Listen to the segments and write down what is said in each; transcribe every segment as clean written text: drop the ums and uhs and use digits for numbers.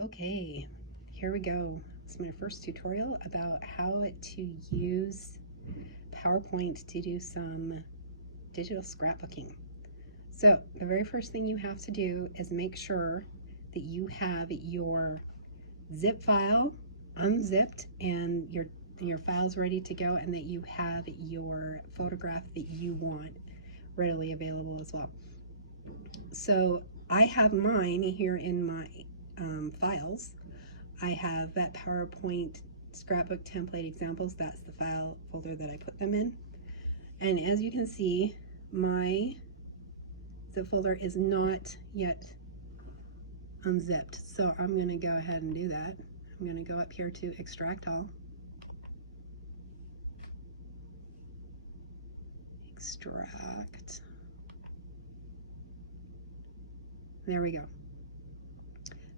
Okay, here we go. It's my first tutorial about how to use PowerPoint to do some digital scrapbooking. So the very first thing you have to do is make sure that you have your zip file unzipped and your files ready to go, and that you have your photograph that you want readily available as well. So I have mine here in my files. I have that PowerPoint scrapbook template examples. That's the file folder that I put them in. And as you can see, my zip folder is not yet unzipped. So I'm going to go ahead and do that. I'm going to go up here to extract all. Extract. There we go.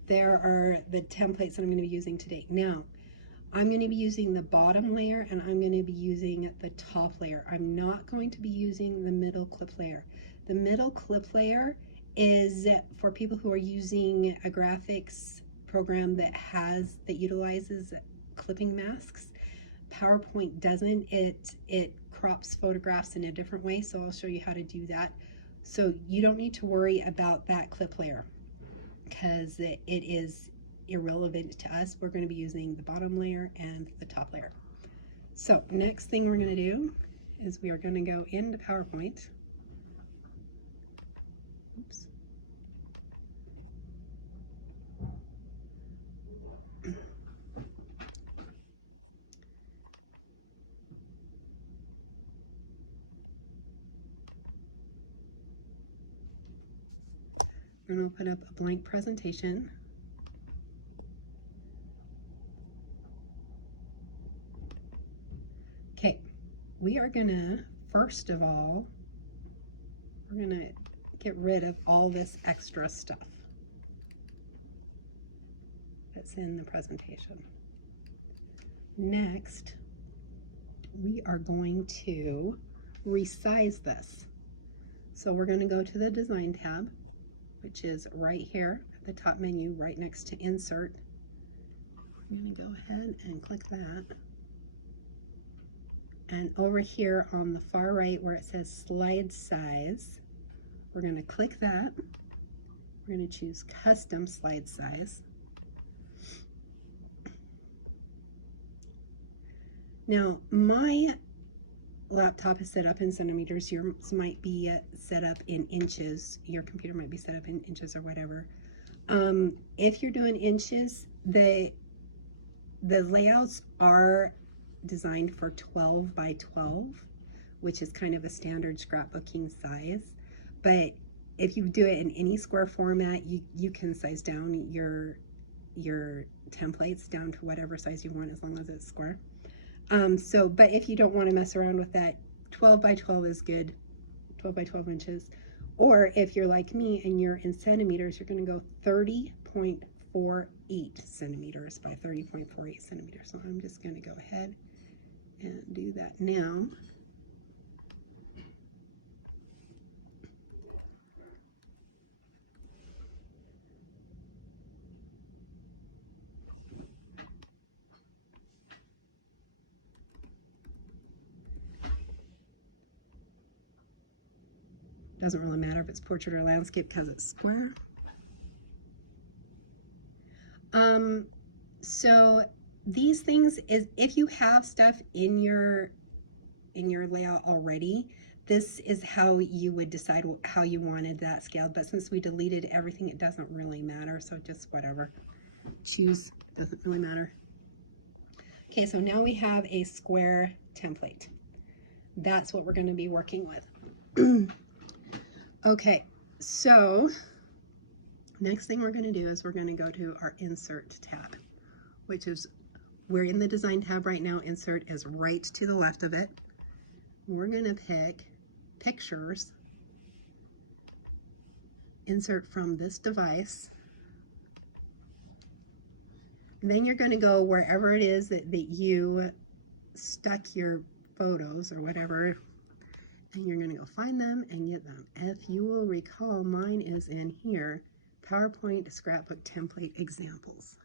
There are the templates that I'm going to be using today. Now, I'm going to be using the bottom layer and I'm going to be using the top layer. I'm not going to be using the middle clip layer. The middle clip layer is for people who are using a graphics program that utilizes clipping masks. PowerPoint doesn't. It crops photographs in a different way, so I'll show you how to do that. So you don't need to worry about that clip layer because it is irrelevant to us. We're going to be using the bottom layer and the top layer. So next thing we're going to do is we are going to go into PowerPoint. Oops. We're going to open up a blank presentation. Okay, we are gonna, first of all, we're gonna get rid of all this extra stuff that's in the presentation. Next, we are going to resize this. So we're gonna go to the Design tab, which is right here at the top menu, right next to Insert. I'm gonna go ahead and click that. And over here on the far right where it says slide size, we're going to click that. We're going to choose custom slide size. Now my laptop is set up in centimeters. Yours might be set up in inches. Your computer might be set up in inches or whatever. If you're doing inches, the layouts are designed for 12 by 12, which is kind of a standard scrapbooking size. But if you do it in any square format, you can size down your templates down to whatever size you want, as long as it's square. But if you don't want to mess around with that, 12 by 12 is good, 12 by 12 inches. Or if you're like me and you're in centimeters, you're going to go 30.48 centimeters by 30.48 centimeters. So I'm just going to go ahead and do that now. Doesn't really matter if it's portrait or landscape because it's square. So these things is, if you have stuff in your layout already, this is how you would decide how you wanted that scaled. But since we deleted everything, it doesn't really matter. So just whatever, choose, doesn't really matter. Okay, so now we have a square template. That's what we're going to be working with. Okay, so next thing we're going to do is we're going to go to our Insert tab, which is, we're in the Design tab right now. Insert is right to the left of it. We're going to pick Pictures, Insert from this device. And then you're going to go wherever it is that you stuck your photos or whatever, and you're going to go find them and get them. If you will recall, mine is in here, PowerPoint scrapbook template examples.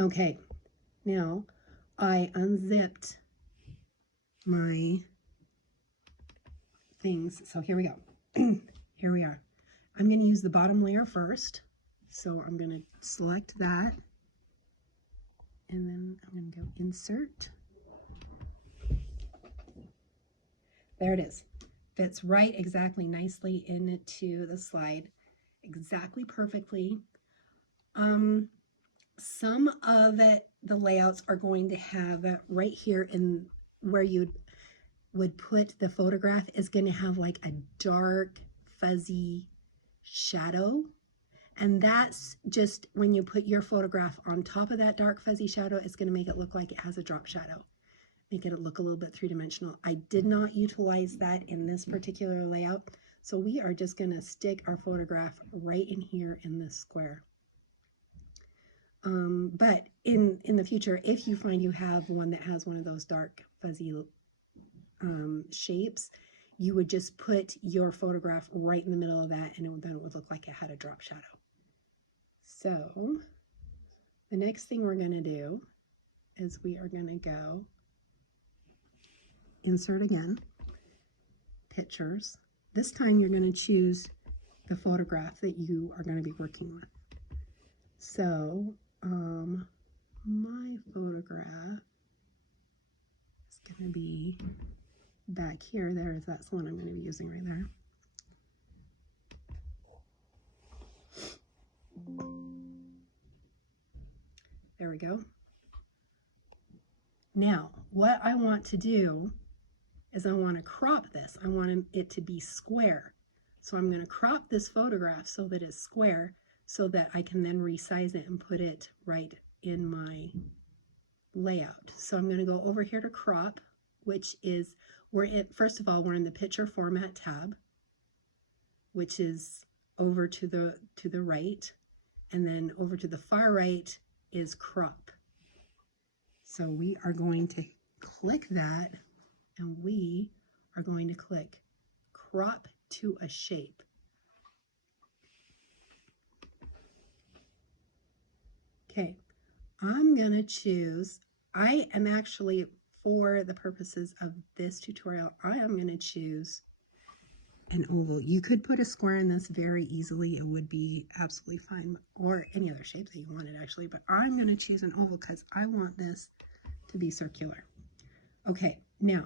Okay, now I unzipped my things. So here we go. Here we are. I'm going to use the bottom layer first. So I'm going to select that. And then I'm going to go insert. There it is. Fits right exactly nicely into the slide. Exactly perfectly. Some of the layouts are going to have right here in where you would put the photograph is going to have like a dark fuzzy shadow, and that's just when you put your photograph on top of that dark fuzzy shadow, it's going to make it look like it has a drop shadow, make it look a little bit three-dimensional. I did not utilize that in this particular layout, so we are just going to stick our photograph right in here in this square. But in the future, if you find you have one that has one of those dark fuzzy shapes, you would just put your photograph right in the middle of that, and then it would look like it had a drop shadow. So the next thing we're going to do is we are going to go insert again, pictures. This time you're going to choose the photograph that you are going to be working with. So my photograph is going to be back here. That's the one I'm going to be using right there. There we go. Now, what I want to do is I want to crop this. I want it to be square. So I'm going to crop this photograph so that it's square, so that I can then resize it and put it right in my layout. So I'm going to go over here to crop, which is first of all, we're in the picture format tab, which is over to the right, and then over to the far right is crop. So we are going to click that, and we are going to click crop to a shape. Okay, I'm going to choose, I am actually, for the purposes of this tutorial, I am going to choose an oval. You could put a square in this very easily. It would be absolutely fine, or any other shape that you wanted actually, but I'm going to choose an oval because I want this to be circular. Okay, now,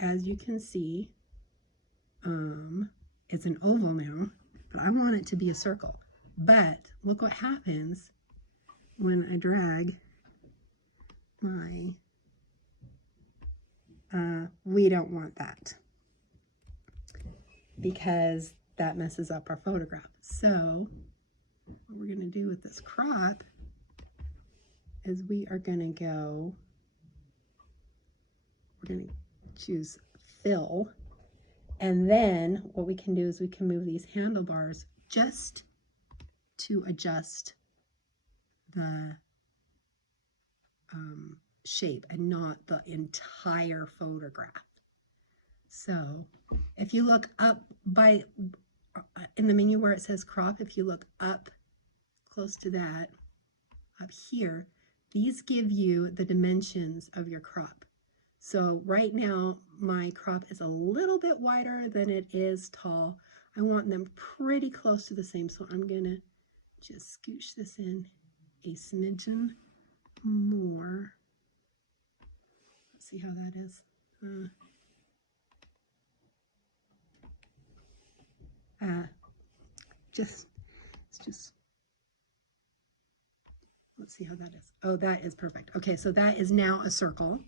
as you can see, it's an oval now, but I want it to be a circle. But look what happens when I drag my, we don't want that, because that messes up our photograph. So what we're going to do with this crop is we are going to go, we're going to choose fill, and then what we can do is we can move these handlebars just to adjust the shape and not the entire photograph. So if you look up in the menu where it says crop, if you look up close to that, up here, these give you the dimensions of your crop. So right now my crop is a little bit wider than it is tall. I want them pretty close to the same, so I'm going to just scooch this in a smidgen more. Let's see how that is. Let's see how that is. Oh, that is perfect. Okay, so that is now a circle.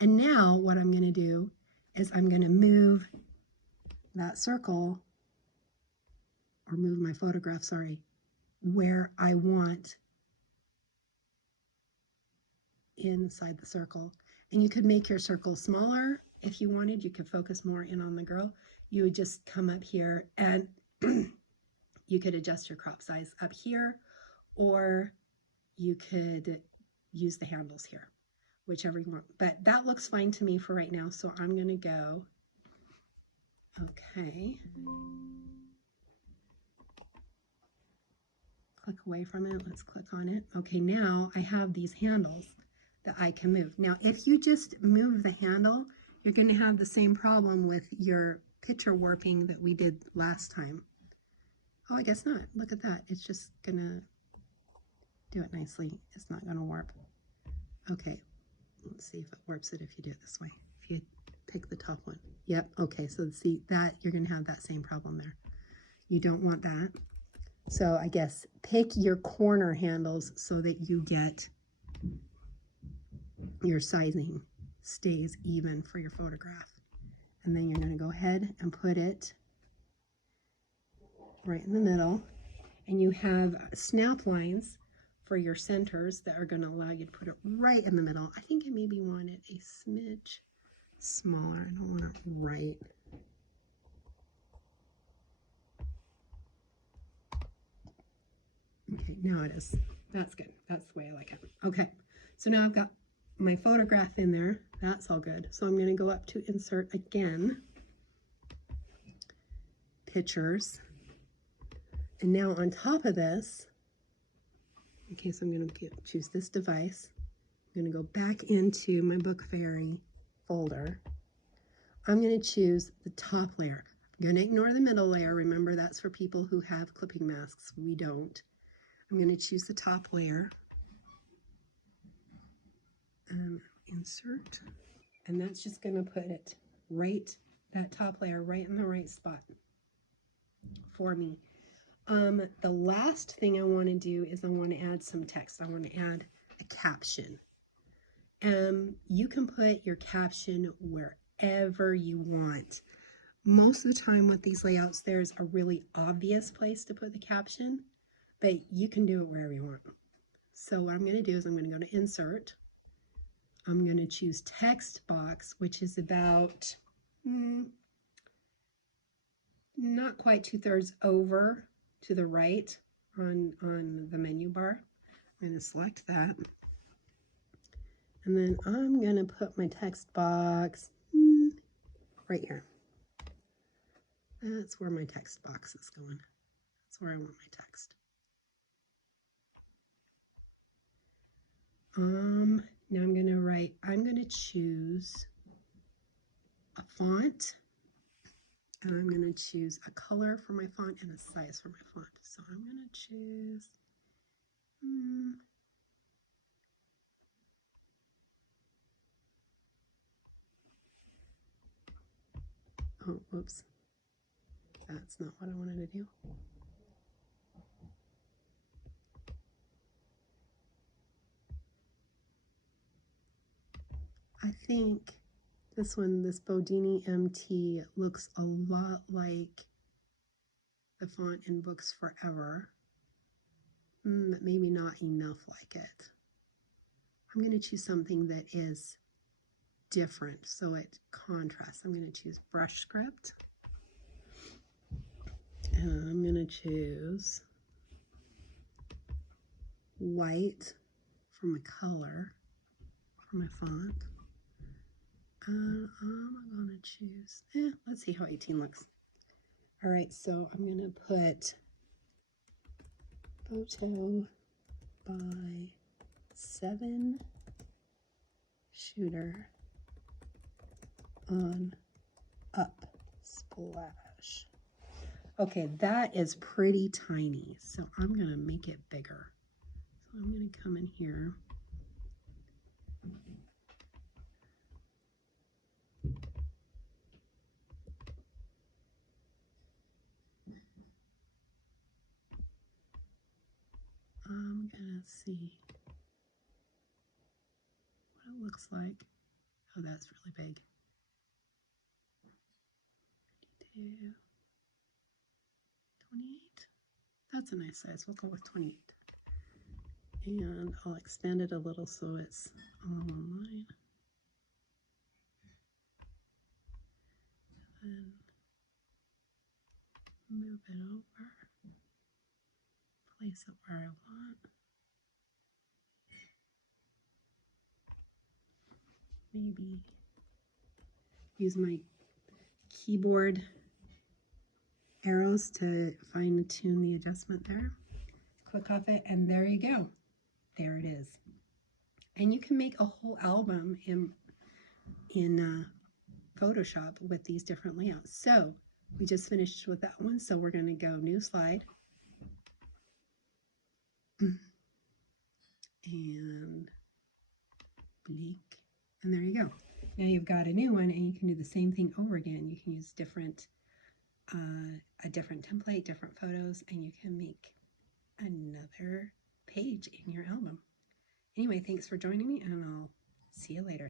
And now what I'm going to do is I'm going to move that circle, or move my photograph, sorry, where I want inside the circle. And you could make your circle smaller if you wanted. You could focus more in on the girl. You would just come up here and you could adjust your crop size up here, or you could use the handles here, whichever you want. But that looks fine to me for right now, so I'm going to go Okay. Click away from it. Let's click on it. Okay, now I have these handles that I can move. Now, if you just move the handle, you're going to have the same problem with your picture warping that we did last time. Oh, I guess not. Look at that. It's just going to do it nicely. It's not going to warp. Okay, let's see if it warps it if you do it this way. If you pick the top one. Yep, okay, so see that you're going to have that same problem there. You don't want that. So I guess pick your corner handles so that you get your sizing stays even for your photograph. And then you're going to go ahead and put it right in the middle. And you have snap lines for your centers that are going to allow you to put it right in the middle. I think I maybe want it a smidge smaller. I don't want it right. Okay, now it is. That's good. That's the way I like it. Okay, so now I've got my photograph in there. That's all good. So I'm going to go up to insert again, pictures. And now on top of this, okay, so I'm going to choose this device. I'm going to go back into my Book Fairy folder. I'm going to choose the top layer. I'm going to ignore the middle layer. Remember, that's for people who have clipping masks. We don't. I'm going to choose the top layer. Insert. And that's just going to put it right, that top layer right in the right spot for me. The last thing I want to do is I want to add some text. I want to add a caption. You can put your caption wherever you want. Most of the time with these layouts, there's a really obvious place to put the caption, but you can do it wherever you want. So what I'm going to do is I'm going to go to Insert. I'm going to choose Text Box, which is about not quite 2/3 over to the right on the menu bar. I'm going to select that. And then I'm going to put my text box right here. That's where my text box is going. That's where I want my text. Now I'm going to write, I'm going to choose a font, and I'm going to choose a color for my font and a size for my font. So I'm going to choose, oh, whoops. That's not what I wanted to do. I think this one, this Bodini MT, looks a lot like the font in Books Forever, but maybe not enough like it. I'm going to choose something that is different so it contrasts. I'm going to choose Brush Script, and I'm going to choose white for my color for my font. I'm going to choose, let's see how 18 looks. All right, so I'm going to put photo by 7 shooter on up splash. Okay, that is pretty tiny, so I'm going to make it bigger. So I'm going to come in here. I'm going to see what it looks like. Oh, that's really big. 22, 28. That's a nice size. We'll go with 28. And I'll extend it a little so it's all on line. And move it over. Place it where I want. Maybe use my keyboard arrows to fine tune the adjustment there. Click off it and there you go. There it is. And you can make a whole album in Photoshop with these different layouts. So we just finished with that one. So we're going to go new slide. And blink. And there you go. Now you've got a new one and you can do the same thing over again. You can use a different template, different photos, and you can make another page in your album. Anyway, thanks for joining me and I'll see you later.